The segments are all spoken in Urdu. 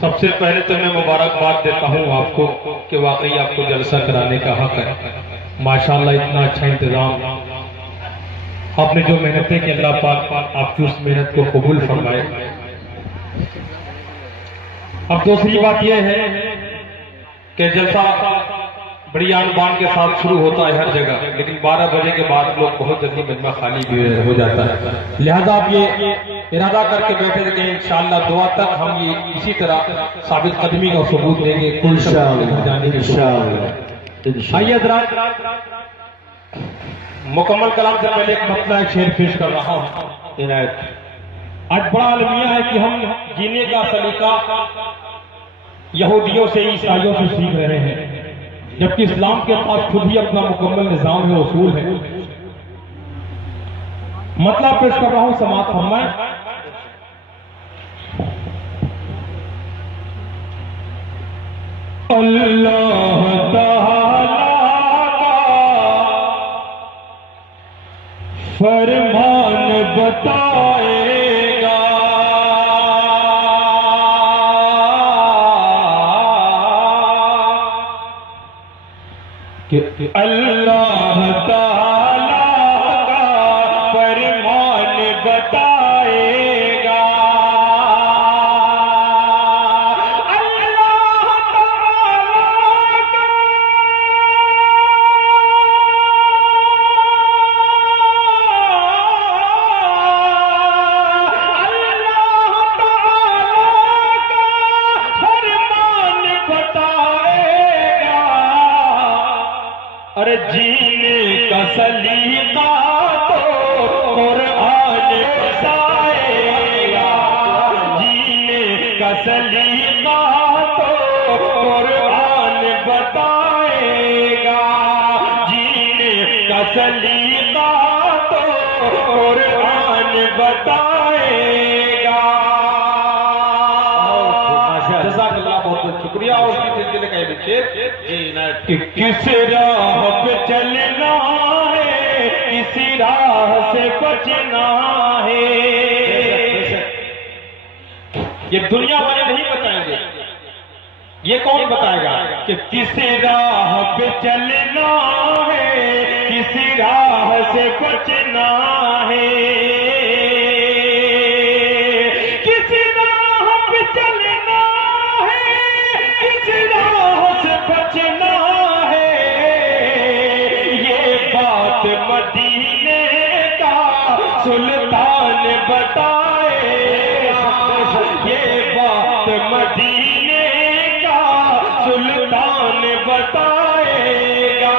سب سے پہلے تو میں مبارکباد دیتا ہوں آپ کو کہ واقعی آپ کو جلسہ کرانے کا حق ہے. ماشاءاللہ اتنا اچھا انتظام آپ نے جو محنتیں کہ اللہ پاک آپ کی اس محنت کو قبول فرمائے. اب دوسری بات یہ ہے کہ جلسہ بڑی آن بان کے ساتھ شروع ہوتا ہے ہر جگہ، لیکن 12 بجے کے بعد لوگ بہت جلدی مجمع خالی بھی ہو جاتا ہے. لہذا آپ یہ ارادہ کر کے بیٹھے تھے کہ انشاءاللہ دعا تک ہم یہ اسی طرح ثابت قدمی کا ثبوت دیں گے. آئیے حضرات، مکمل کلام سے پہلے ایک مسئلہ ایک شعر پیش کر رہا ہوں. آج بڑا المیہ ہے کہ ہم جینے کا سلیقہ یہودیوں سے عیسائیوں سے سیکھ رہے ہیں، جبکہ اسلام کے پاس خود ہی اپنا مکمل نظام ہے، اصول ہے. مطلب پیش کر رہا ہوں، سماعت فرمائیں. اللہ تعالیٰ فرمان بتائے گا کہ اللہ تعالیٰ کا فرمان بتائے گا. ارے جینے کا سلیقہ تو قرآن بتائے گا، جینے کا سلیقہ تو قرآن بتائے گا، جینے کا سلیقہ تو قرآن بتائے گا. جزاک اللہ، بہت بہت شکریہ. اور اس کے سلسلے کا یہ بچے کہ کس راہ پہ چلنا ہے، کسی راہ سے بچنا ہے. یہ دنیا والے نہیں بتائیں گے، یہ کون بتائے گا کہ کس راہ پہ چلنا ہے، کسی راہ سے بچنا ہے. کسی راہ پہ چلنا ہے، کسی راہ سے بچنا ہے. مدینے کا سلطان بتائے گا، یہ بات مدینے کا سلطان بتائے گا.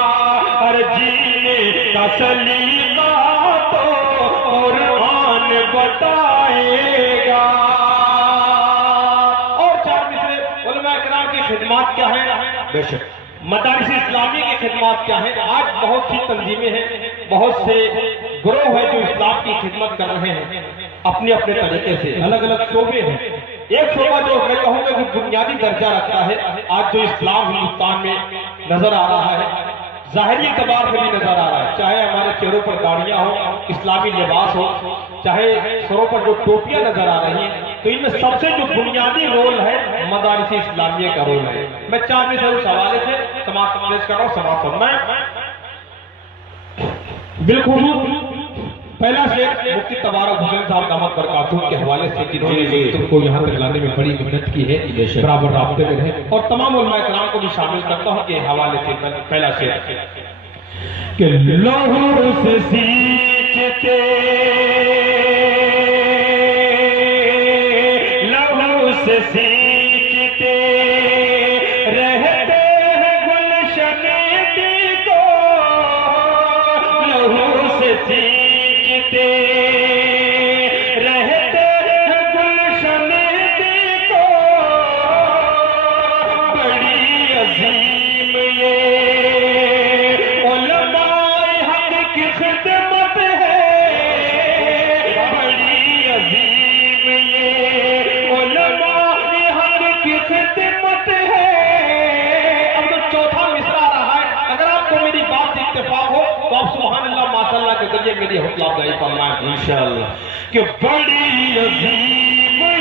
ہر جینے کا سلیقہ تو قرآن بتائے گا. اور چار مصرے علماء کرام کی خدمات کیا ہیں؟ بے شک مدارس اسلامی کی خدمات کیا ہیں؟ آج بہت سی تنظیمیں ہیں، بہت سے گروہ ہیں جو اسلام کی خدمت کر رہے ہیں اپنے اپنے طریقے سے. الگ الگ شعبے ہیں. ایک شعبہ جو میں کہوں گا وہ بنیادی درجہ رکھتا ہے. آج جو اسلام ہندوستان میں نظر آ رہا ہے، ظاہری اعتبار سے بھی نظر آ رہا ہے، چاہے ہمارے چہروں پر داڑیاں ہوں، اسلامی لباس ہو، چاہے سروں پر جو ٹوپیاں نظر آ رہی ہیں، تو ان میں سب سے جو بنیادی رول ہے مدارس اسلامیہ کا رول ہے. میں چار میں سے اس حوالے سے سماعت پیش کر رہا ہوں. سماعت فرمائیں. بالخصوص پہلا شعر مفتی تبارک حسین صاحب دامت برکاتہ کے حوالے سے جنہوں نے تم کو یہاں تک لانے میں بڑی محنت کی ہے، برابر رابطے میں رہے، اور تمام علماء کرام کو بھی شامل کرتا ہوں کہ حوالے سے پہلا شعر کہ لہو سے سینچتے لہو سے سینچتے رہتے ہیں گلشن دی کو، لہو سے سینچتے رہتے ہیں گلشن دی کو. بڑی عظیم یہ علماء حق کی خدمت ہے، بڑی عظیم یہ علماء حق کی خدمت ہے. اب تو چوتھا مصرع رہا ہے. اگر آپ کو میری بات سے اتفاق ہو تو آپ سبحان اللہ ماشاءاللہ کے ذریعے میری حوصلہ افزائی فرمائیں انشاءاللہ کہ بڑی عظیم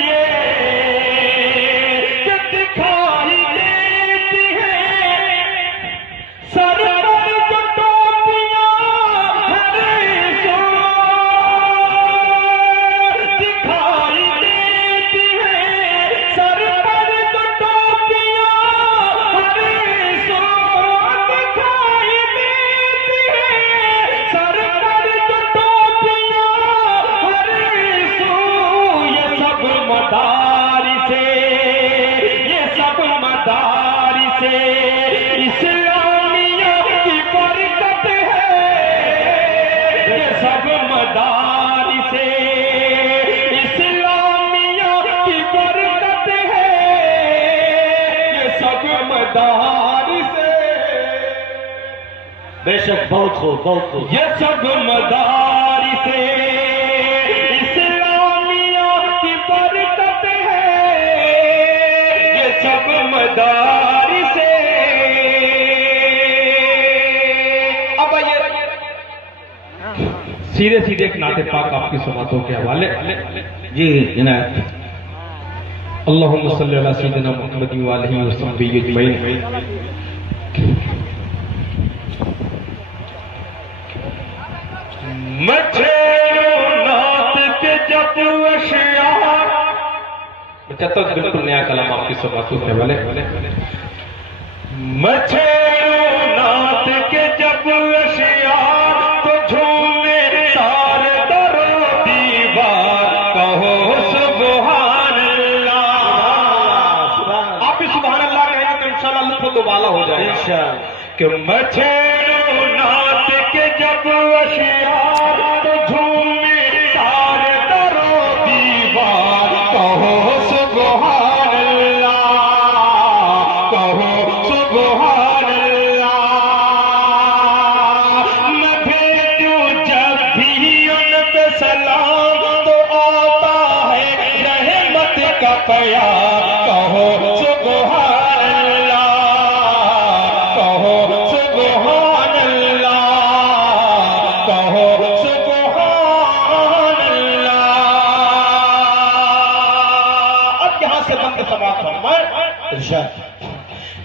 بے شک بہت خوب بہت خوب. یہ سب مدارس اسلامیہ کی برکت ہے، یہ سب مدارس. اب آئیے سیدھے سیدھے ایک نعت پاک آپ کی سماعتوں کے حوالے. جی جناب. اللہم صلی علی سیدنا محمد وآلہ وصحبہ اجمعین. مجھے نعت کے جب اشعار، میں چاہتا ہوں بالکل نیا کلام آپ کی سماعتوں کے حوالے. مجھے نعت کے جب اشعار تو جھومے سارے در و دیوار، کہو سبحان اللہ. آپ بھی سبحان اللہ کہیں گے تو انشاءاللہ لطف دوبالا ہو جائے گا. کہ مجھے نعت کے جب اشعار تو جھومے سارے در و دیوار، کہو سبحان اللہ، کہو سبحان اللہ. میں بھیجوں جب بھی ان پہ سلام تو آتا ہے رحمت کا پیام، کہو سبحان اللہ، کہو سبحان اللہ، کہو سبحان اللہ. اب یہاں سے بند سماعت فرمائیں ارشاد.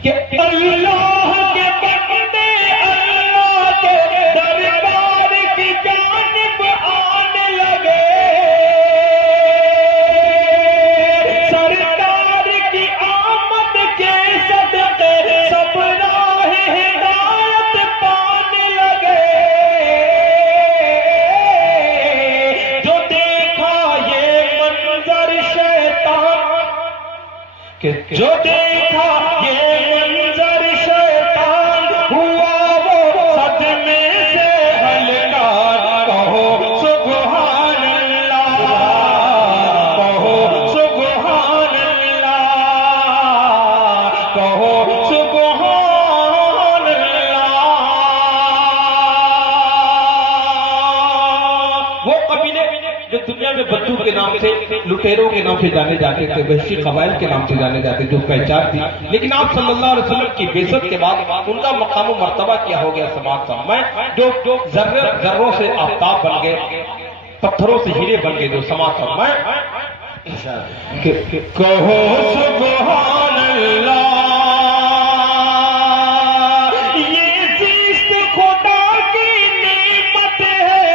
کہ اللہ کے بندے اللہ کے دربار کی جانب آنے لگے، سرکار کی آمد کے صدقے سب راہ ہدایت پانے لگے. جو دیکھا یہ منظر شیطان، کہ جو دیکھا یہ منظر شیطان، ہوا وہ صدمے سے ہلکار، کہو سبحان اللہ، کہو سبحان اللہ، کہو سبحان اللہ. وہ قبیلے جو دنیا میں بدو کے نام سے، لٹیروں کے نام سے جانے جاتے تھے، وحشی قبائل کے نام سے جانے جاتے، جو پہچان تھی، لیکن آپ صلی اللہ علیہ وسلم کی بعثت کے بعد ان کا مقام و مرتبہ کیا ہو گیا سماعت فرمائیں. جو ذروں سے آفتاب بن گئے، پتھروں سے ہیرے بن گئے، جو سماعت فرمائیں. کہو سبحان اللہ. یہ زیست خدا کی نعمت ہے،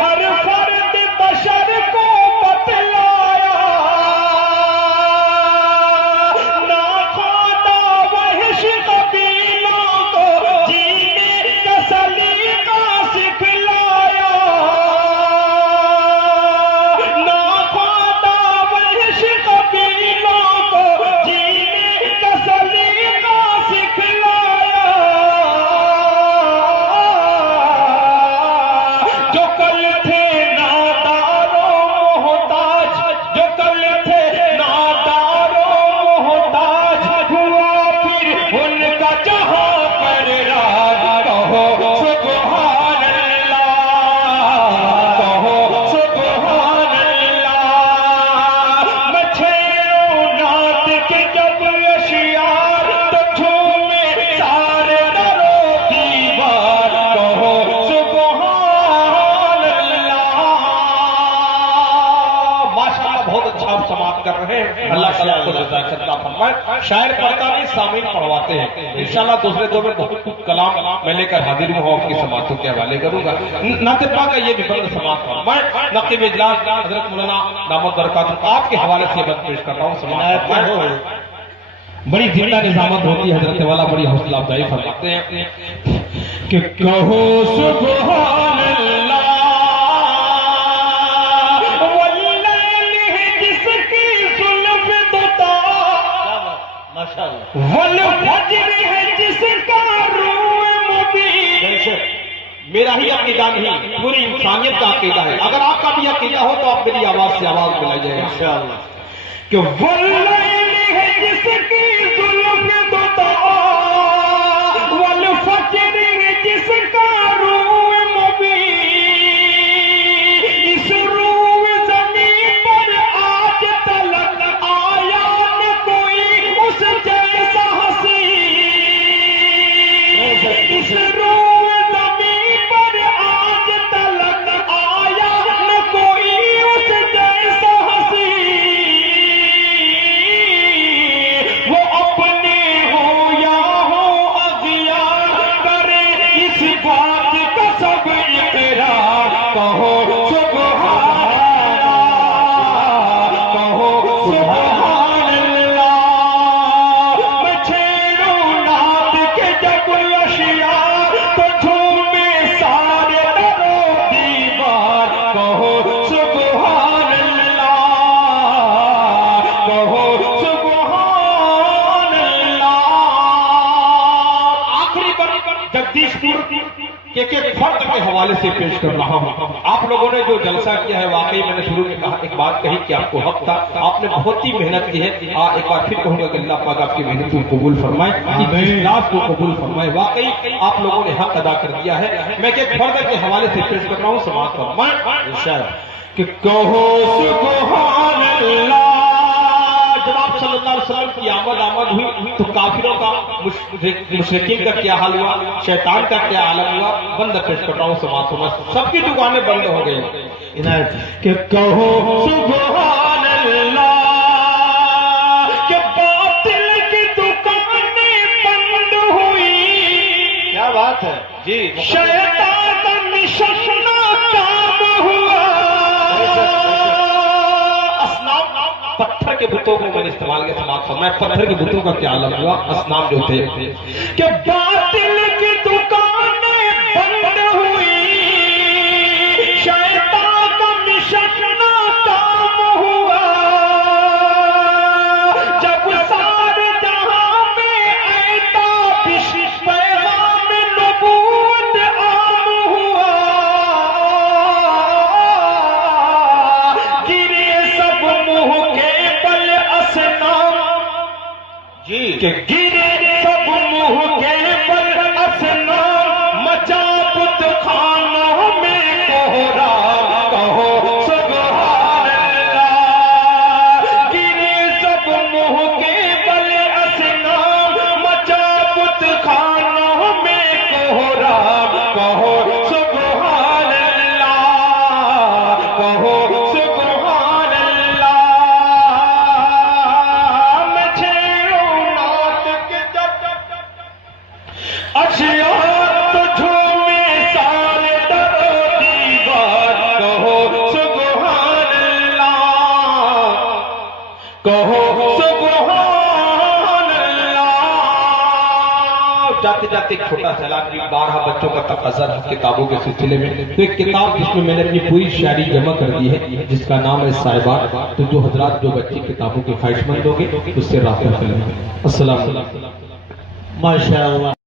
ہر فرد بشر کو بتلایا، نہ خواندہ وحش قبیلوں کو جینے کا سلیقہ سکھلایا، نہ خواندہ وحش قبیلوں کو جینے کا سلیقہ سکھلایا. جو کل تھے ناداروں محتاج، جو کل تھے ناداروں محتاج، ہوا پھر ان کا جہاں پر راج، کہو سبحان اللہ، کہو سبحان اللہ. میں چھیڑوں نعت کے جب اشعار تو جھومے سارے در و دیوار، کہو سبحان اللہ. ماشاءاللہ بہت اچھا آپ سماعت کر رہے ہیں، اللہ تعالیٰ کو جزائے عطا فرمائے. شاعر پڑھتا بھی سامعین پڑھواتے ہیں. انشاءاللہ دوسرے دور میں بہت کچھ کلام میں لے کر حاضر ہوں، آپ کی سماعتوں کے حوالے کروں گا. نعت پاک کا یہ بھی بند سماعت فرمائے. نقیب اجلاس حضرت مولانا دامت برکاتہ آپ کے حوالے سے بند پیش کرتا ہوں. سماعت فرمائے. بڑی زندہ نظامت ہوتی ہے، حضرت والا بڑی حوصلہ افزائی فرماتے ہیں کہ کہو سبحان اللہ. واللیل ہے جس کی زلف دوتا، والفجر ہے جس کا روح مبین. میرا ہی عقیدہ نہیں، پوری انسانیت کا عقیدہ ہے. اگر آپ کا بھی عقیدہ ہو تو آپ میری آواز سے آواز ملائیے گا انشاءاللہ. کہ واللیل ہے جس کی زلف دوتا، والفجر پیش کر رہا ہوں. آپ لوگوں نے جو جلسہ کیا ہے واقعی میں نے شروع میں کہا ایک بات کہی کہ آپ کو حق تھا, آپ نے بہت ہی محنت کی ہے. ایک بار پھر کہوں گا کہ اللہ پاک آپ کی محنت کو قبول فرمائے, اخلاص کو قبول فرمائے. واقعی آپ لوگوں نے حق ادا کر دیا ہے. میں ایک فرد کے حوالے سے پیش کر رہا ہوں, سماعت فرمائیں کہ کہو سبحان اللہ. جب آپ صلی اللہ علیہ وسلم کی آمد ہوئی تو کافروں کا, مشرکین کا کیا حال ہوا, شیطان کا کیا عالم ہوا. بند پیش کر رہا ہوں, سماعت فرمائیں. سب کی دکانیں بند ہو گئی کہ کہو سبحان اللہ, کہ باطل کی دکانیں بند ہوئی. کیا بات ہے جی, شیطان کا نشانہ کام ہوا. اسنام پتھر کے بتوں کو میں نے استعمال کیا, سماعت فرمائیں. پتھر کے بتوں کا کیا عالم ہوا, اسنام جو تھے کہ باطل کی دکانیں بند ہوئی, شیطان کا نشانہ کام ہوا. جب سارے جہاں میں ایتا پیغام نبوت عام ہوا, گرے سب منہ کے بل اسنام. جی کہ گرے سب منہ کے بل اسنام, مچا بت خانوں میں کوہرا. کہو سبحان اللہ. گرے سب منہ کے بل اسنام, مچا بت خانوں میں کوہرا. کہو سبحان اللہ, کہو سبحان اللہ. میں چھیڑوں نات کے جب اشیاء تو جھومے سارے در و دیوار. کہو سبحان اللہ, کہو سبحان اللہ. جاتے جاتے ایک چھوٹا سا اعلان بھی, 12 بچوں کا تقاضا ہے کتابوں کے سلسلے میں. تو ایک کتاب جس میں میں نے اپنی پوری شاعری جمع کر دی ہے, جس کا نام ہے صاحبات. تو جو حضرات جو بچے کتابوں کے خواہش مند ہوں گے اس سے رابطہ کریں. السلام علیکم. ماشاء اللہ.